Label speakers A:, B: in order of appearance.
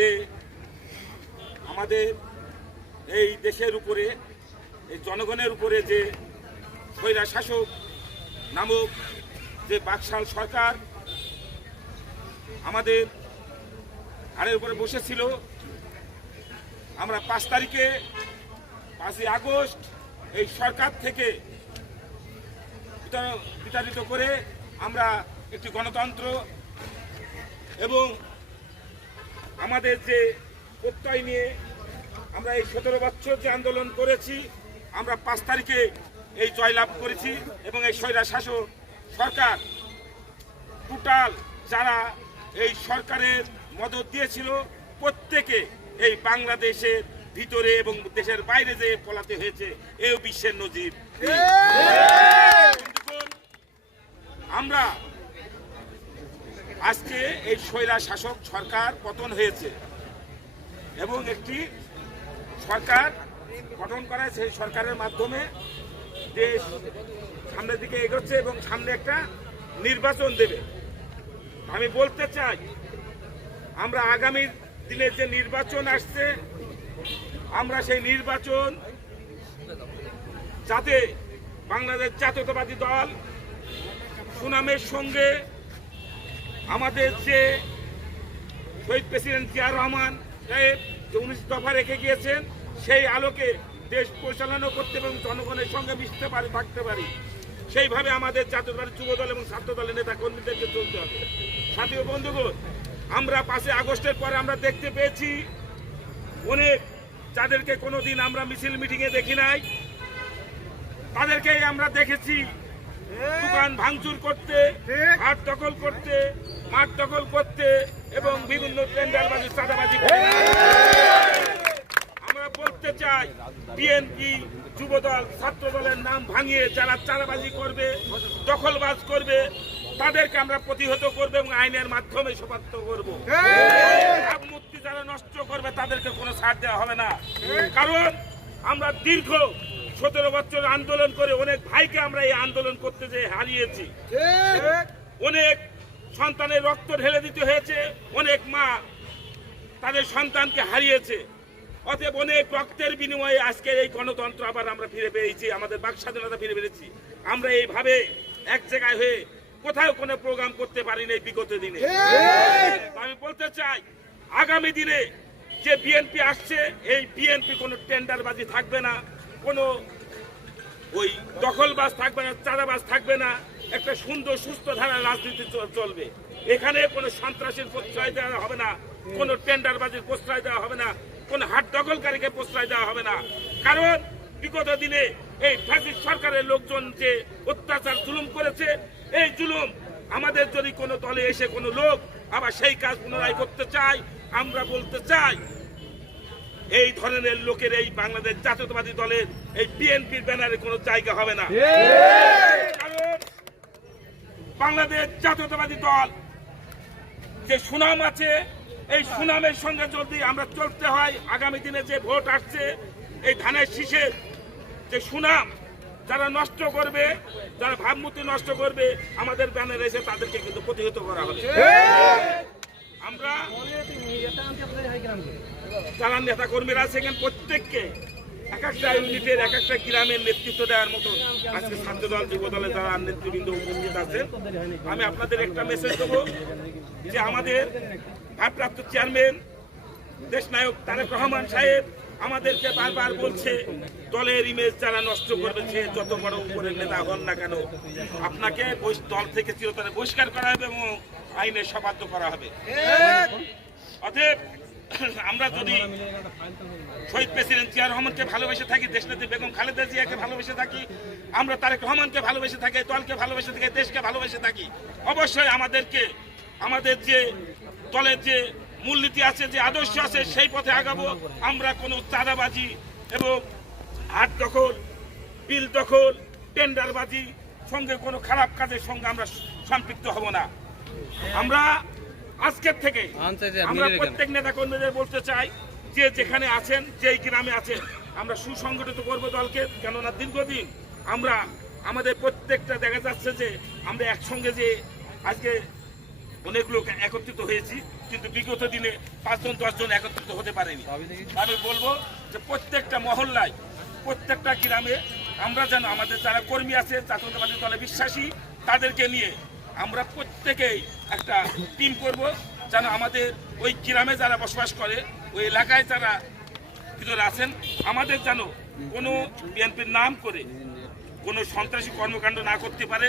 A: যে আমাদের এই দেশের উপরে, এই জনগণের উপরে যে স্বৈরা শাসক নামক যে বাকশাল সরকার আমাদের ঘাড়ের উপরে বসেছিল, আমরা পাঁচ তারিখে, পাঁচই আগস্ট এই সরকার থেকে বিতাড়- বিতাড়িত করে আমরা একটি গণতন্ত্র এবং আমাদের যে প্রত্যয় নিয়ে আমরা এই সতেরো বছর যে আন্দোলন করেছি আমরা পাঁচ তারিখে এই জয়লাভ করেছি এবং এই স্বৈরা শাসক সরকার টোটাল যারা এই সরকারের মদত দিয়েছিল প্রত্যেকে এই বাংলাদেশের ভিতরে এবং দেশের বাইরে যে পলাতে হয়েছে এও বিশ্বের নজির। আমরা আজকে এই স্বৈরা শাসক সরকার পতন হয়েছে এবং একটি সরকার গঠন করা সেই সরকারের মাধ্যমে দেশ সামনের দিকে এগোচ্ছে এবং সামনে একটা নির্বাচন দেবে। আমি বলতে চাই, আমরা আগামী দিনে যে নির্বাচন আসছে, আমরা সেই নির্বাচন যাতে বাংলাদেশ জাতীয়তাবাদী দল সুনামের সঙ্গে আমাদের যে শহীদ প্রেসিডেন্ট জিয়া রহমান সাহেব যে উনিশ দফা রেখে গিয়েছেন, সেই আলোকে দেশ পরিচালনা করতে এবং জনগণের সঙ্গে মিশতে পারি, থাকতে পারি। সেইভাবে আমাদের জাতীয়তাবাদী যুব দল এবং ছাত্র দলের নেতা কর্মীদেরকে চলতে হবে। সাথী বন্ধুগণ, আমরা পাঁচই আগস্টের পরে আমরা দেখতে পেয়েছি, অনেক যাদেরকে কোনোদিন আমরা মিছিল মিটিংয়ে দেখি নাই, তাদেরকেই আমরা দেখেছি। দোকান ভাঙচুর করতে হাট দখল করতে মাঠ দখল করতে এবং বিভিন্ন টেন্ডারবাজি চাঁদাবাজি আমরা বলতে চাই বিএনপি যুবদল ছাত্র দলের নাম ভাঙিয়ে যারা চাঁদাবাজি করবে দখলবাজ করবে তাদেরকে আমরা প্রতিহত করব এবং আইনের মাধ্যমে সমাপ্ত করব। ভাবমূর্তি যারা নষ্ট করবে তাদেরকে কোনো ছাড় দেওয়া হবে না। কারণ আমরা দীর্ঘ সতেরো বছর আন্দোলন করে অনেক ভাইকে আমরা এই আন্দোলন করতে যে হারিয়েছি। অনেক সন্তানের রক্ত ঢেলে দিতে হয়েছে অনেক মা তাদের সন্তানকে হারিয়েছে। অতএব অনেক রক্তের বিনিময়ে আজকে এই গণতন্ত্র আবার আমরা ফিরে পেয়েছি আমাদের বাক স্বাধীনতা ফিরে পেয়েছি। আমরা এইভাবে এক জায়গায় হয়ে কোথাও কোনো প্রোগ্রাম করতে পারিনি এই বিগত দিনে। আমি বলতে চাই আগামী দিনে যে বিএনপি আসছে এই বিএনপি কোনো টেন্ডারবাজি থাকবে না। কোনো ওই দখলবাজ থাকবে না, চাঁদাবাজ থাকবে না, একটা সুন্দর, সুস্থ ধারার রাজনীতি চল- চলবে। এখানে কোনো সন্ত্রাসের প্রশ্রয় দেওয়া হবে না, কোনো টেন্ডারবাজির প্রশ্রয় দেওয়া হবে না, কোনো হাট দখলকারীকে প্রশ্রয় দেওয়া হবে না। কারণ বিগত দিনে এই ফ্যাসিস্ট সরকারের লোকজন যে অত্যাচার জুলুম করেছে, এই জুলুম আমাদের যদি কোনো দলে এসে কোনো লোক আবার সেই কাজ পুনরায় করতে চায়, আমরা বলতে চাই এই ধরনের লোকের এই বাংলাদেশ জাতীয়তাবাদী দলের এই বিএনপির ব্যানারে কোনো জায়গা হবে না। কারণ বাংলাদেশ জাতীয়তাবাদী দল যে সুনাম আছে এই সুনামের সঙ্গে যদি আমরা চলতে হয় আগামী দিনে যে ভোট আসছে এই ধানের শীষের যে সুনাম যারা নষ্ট করবে যারা ভাবমূর্তি নষ্ট করবে আমাদের ব্যানারে এসে তাদেরকে কিন্তু প্রতিহত করা হবে। আমরা যারা নেতা কর্মীরা আছেন প্রত্যেককে। এক একটা ইউনিটের, এক একটা গ্রামের নেতৃত্ব দেওয়ার মতো আজকে ছাত্র দল, যুব দলে যারা নেতৃবৃন্দ উপস্থিত আছেন, আমি আপনাদের একটা মেসেজ দেবো যে আমাদের ভারপ্রাপ্ত চেয়ারম্যান দেশনায়ক তারেক রহমান সাহেব আমাদেরকে বারবার বলছে, দলের ইমেজ যারা নষ্ট করবে, সে যত বড় উপরের নেতা হন না কেন, আপনাকে দল থেকে চিরতরে বহিষ্কার করা হবে এবং আইনে সবাধ্য করা হবে। যদি শহীদ প্রেসিডেন্ট জিয়া রহমানকে ভালোবেসে থাকি, দেশনেত্রী বেগম খালেদা জিয়াকে ভালোবেসে থাকি, আমরা তারেক রহমানকে ভালোবেসে থাকি দলকে ভালোবেসে থাকি, দেশকে ভালোবেসে থাকি, অবশ্যই আমাদেরকে, আমাদের যে দলের যে মূলনীতি আছে, যে আদর্শ আছে, সেই পথে আগাবো। আমরা কোনো চাঁদাবাজি এবং হাট দখল, বিল দখল, টেন্ডারবাজি সঙ্গে কোনো খারাপ কাজের সঙ্গে আমরা সম্পৃক্ত হব না। আমরা আজকের থেকে আমরা প্রত্যেক নেতা কর্মীদের বলতে চাই যে যেখানে আছেন যেই গ্রামে আছেন আমরা সুসংগঠিত করব দলকে কেননা দীর্ঘদিন আমরা আমাদের প্রত্যেকটা দেখা যাচ্ছে যে আমরা একসঙ্গে যে আজকে অনেক লোক একত্রিত হয়েছি কিন্তু বিগত দিনে পাঁচজন দশজন একত্রিত হতে পারেনি। আমি বলব যে প্রত্যেকটা মহল্লায় প্রত্যেকটা গ্রামে আমরা যেন আমাদের যারা কর্মী আছে জাতীয়তাবাদী দলে বিশ্বাসী তাদেরকে নিয়ে আমরা প্রত্যেকেই একটা টিম করব যেন আমাদের ওই গ্রামে যারা বসবাস করে, ওই এলাকায় যারা ভিতরে আছেন, আমাদের যেন কোনো বিএনপির নাম করে কোনো সন্ত্রাসী কর্মকাণ্ড না করতে পারে।